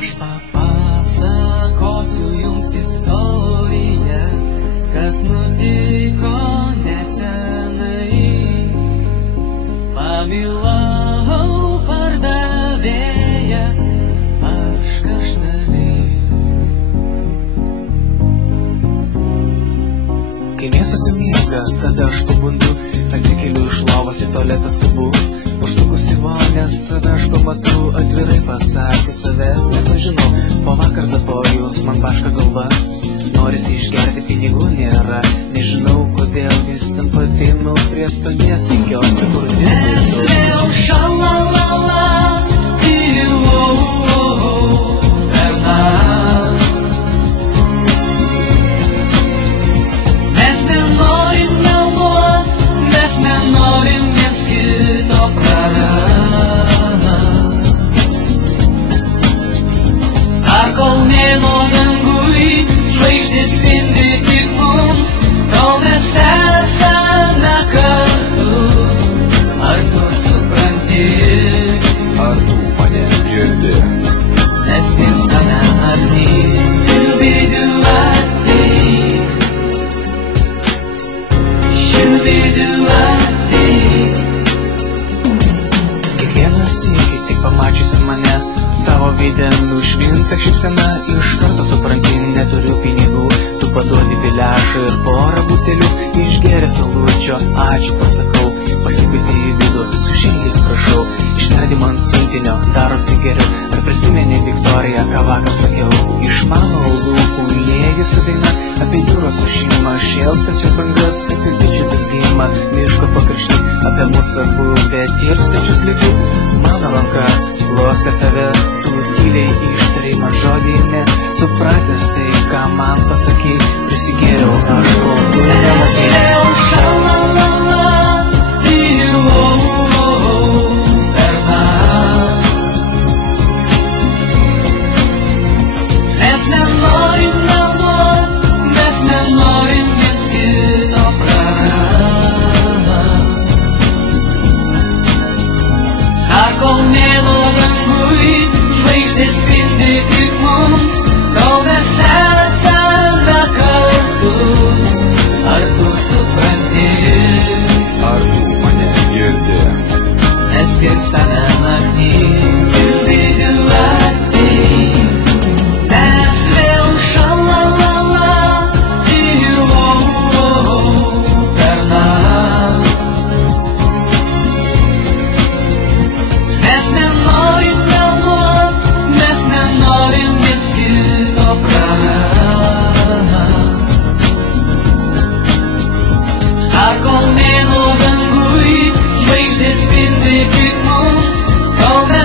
Aš papasakosiu jums istoriją, kas nutiko nesenai. Pamilau pardavėją aš kažkada. Kai miestas miega, tada aš pabundu, atsikeliu iš lovos į tualetą skubu. Užsukus į vonę save aš pamatau, atvirai pasakius savęs nepažinau. Po vakar zapojus man vaška galva, norisi išgerti, pinigų nėra. Nežinau kodėl vis ten patinu prie stoties įkiosą, kur nes vėl šalalala tylau per naktį. Mes nenorim meluot, mes nenorim viens kito prarast. Ar kol mėnuo dangui žvaigždės spindi tik mums, kol mes esame kartu. Ar tu supranti, ar tu mane girdi? mes gimstame naktį. Kiekvienas sykį tik pamačiusi mane, tavo veide nušvinta šypsena, iš karto supranti, neturiu pinigų. Tu paduodi biliašą ir porą butelių, išgėręs alučio, ačiū pasakau. Pasipilti į vidų, sušildyk prašau, išnerdi man siuntinio, darosi geriau. Ar prisimeni Viktoriją, ką vakar sakiau? Iš mano lūpų liejusi daina apie jūros sušimą, šėlstančias bangas, apie bičių dusgimą, miško pakraštį, apie mūsų abu betirpstančius lygių. Mano ranka glostė tave, tu tyliai ištarei man žodį ne, supratęs tai, ką man pasakai, prisigėriau aš, kol tu nematei. Per naktį mes nenorim meluot, mes nenorim viens kito prarast. Ar kol mėnuo dangui žvaigždės spindi tik mums, kol mes esame kartu. Ar tu supranti, ar tu mane girdi? mes gimstame naktį. Mes vėl šalalala tylau per naktį. Mes nenorim meluot, mes nenorim viens kito prarast. Ar kol mėnuo dangui žvaigždės spindi tik mums, kol mes